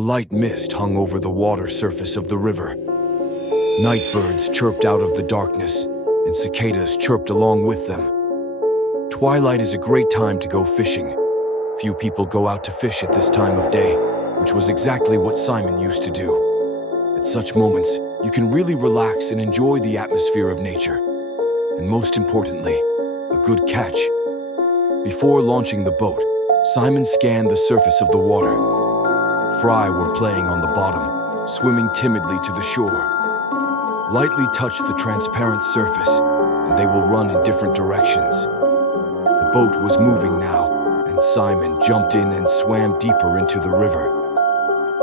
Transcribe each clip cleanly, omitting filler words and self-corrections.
light mist hung over the water surface of the river. Night birds chirped out of the darkness, and cicadas chirped along with them. Twilight is a great time to go fishing. Few people go out to fish at this time of day, which was exactly what Simon used to do. At such moments, you can really relax and enjoy the atmosphere of nature. And most importantly, a good catch. Before launching the boat, Simon scanned the surface of the water. Fry were playing on the bottom, swimming timidly to the shore. Lightly touch the transparent surface, and they will run in different directions. The boat was moving now, and Simon jumped in and swam deeper into the river.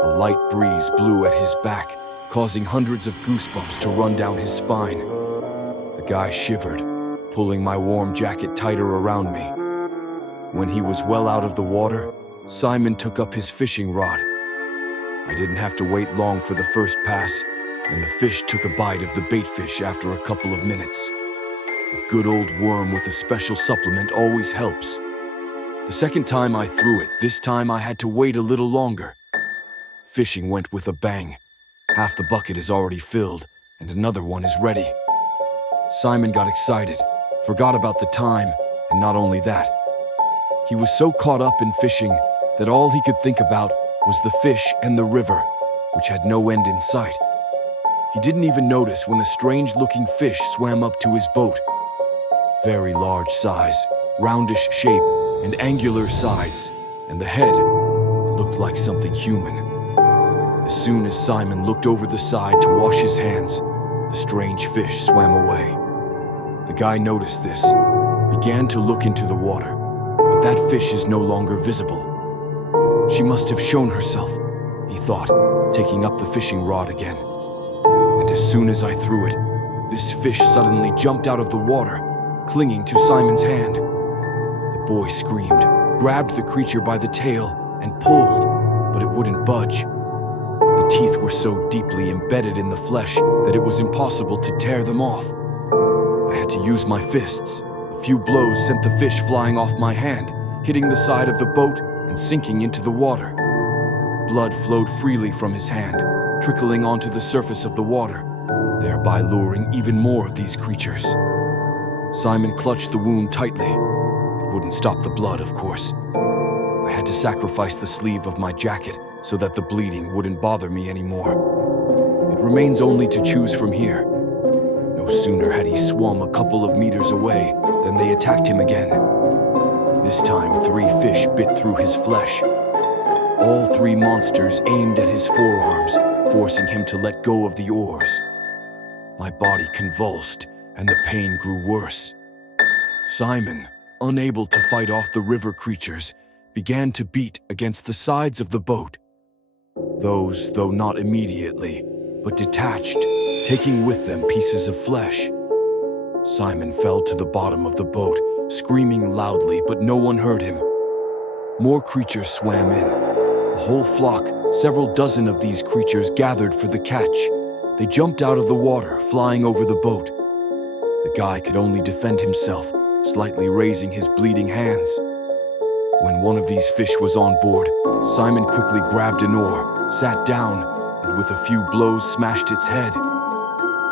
A light breeze blew at his back, causing hundreds of goosebumps to run down his spine. The guy shivered, pulling my warm jacket tighter around me. When he was well out of the water, Simon took up his fishing rod. I didn't have to wait long for the first pass, and the fish took a bite of the baitfish after a couple of minutes. A good old worm with a special supplement always helps. The second time I threw it, this time I had to wait a little longer. Fishing went with a bang. Half the bucket is already filled, and another one is ready. Simon got excited, forgot about the time, and not only that, he was so caught up in fishing that all he could think about was the fish and the river, which had no end in sight. He didn't even notice when a strange-looking fish swam up to his boat. Very large size, roundish shape, and angular sides, and the head, it looked like something human. As soon as Simon looked over the side to wash his hands, the strange fish swam away. The guy noticed this, began to look into the water, but that fish is no longer visible. She must have shown herself, he thought, taking up the fishing rod again. And as soon as I threw it, this fish suddenly jumped out of the water, clinging to Simon's hand. The boy screamed, grabbed the creature by the tail, and pulled, but it wouldn't budge. The teeth were so deeply embedded in the flesh that it was impossible to tear them off. I had to use my fists. A few blows sent the fish flying off my hand, hitting the side of the boat and sinking into the water. Blood flowed freely from his hand, trickling onto the surface of the water, thereby luring even more of these creatures. Simon clutched the wound tightly. It wouldn't stop the blood, of course. I had to sacrifice the sleeve of my jacket so that the bleeding wouldn't bother me anymore. It remains only to choose from here. No sooner had he swum a couple of meters away than they attacked him again. This time, 3 fish bit through his flesh. All 3 monsters aimed at his forearms, forcing him to let go of the oars. My body convulsed, and the pain grew worse. Simon, unable to fight off the river creatures, began to beat against the sides of the boat. Those, though not immediately, but detached, taking with them pieces of flesh. Simon fell to the bottom of the boat, screaming loudly, but no one heard him. More creatures swam in. A whole flock, several dozen of these creatures gathered for the catch. They jumped out of the water, flying over the boat. The guy could only defend himself, slightly raising his bleeding hands. When one of these fish was on board, Simon quickly grabbed an oar, sat down, and with a few blows smashed its head.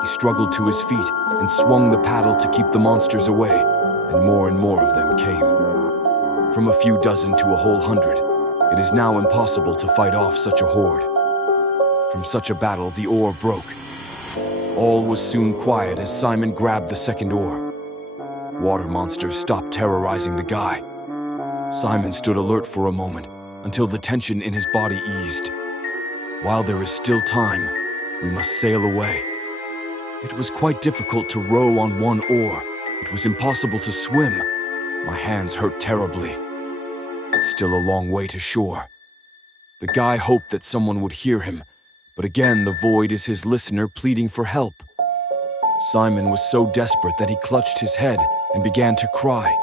He struggled to his feet and swung the paddle to keep the monsters away, and more of them came. From a few dozen to a whole 100, it is now impossible to fight off such a horde. From such a battle, the oar broke. All was soon quiet as Simon grabbed the second oar. Water monsters stopped terrorizing the guy. Simon stood alert for a moment until the tension in his body eased. While there is still time, we must sail away. It was quite difficult to row on one oar. It was impossible to swim. My hands hurt terribly. It's still a long way to shore. The guy hoped that someone would hear him, but again the void is his listener pleading for help. Simon was so desperate that he clutched his head and began to cry.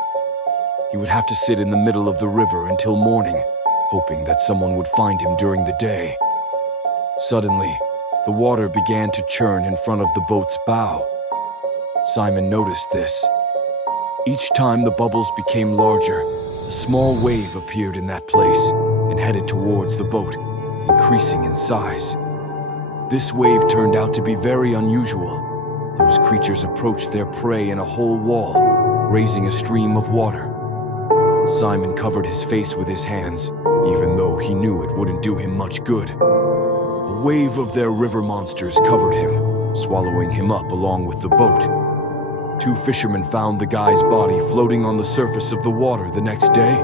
He would have to sit in the middle of the river until morning, hoping that someone would find him during the day. Suddenly, the water began to churn in front of the boat's bow. Simon noticed this. Each time the bubbles became larger, a small wave appeared in that place and headed towards the boat. increasing in size. This wave turned out to be very unusual. Those creatures approached their prey in a whole wall, raising a stream of water. Simon covered his face with his hands, even though he knew it wouldn't do him much good. A wave of their river monsters covered him, swallowing him up along with the boat. Two fishermen found the guy's body floating on the surface of the water the next day.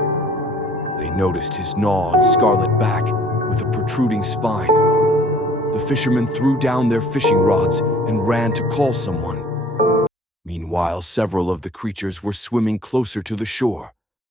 They noticed his gnawed, scarlet back with a protruding spine. The fishermen threw down their fishing rods and ran to call someone. Meanwhile, several of the creatures were swimming closer to the shore.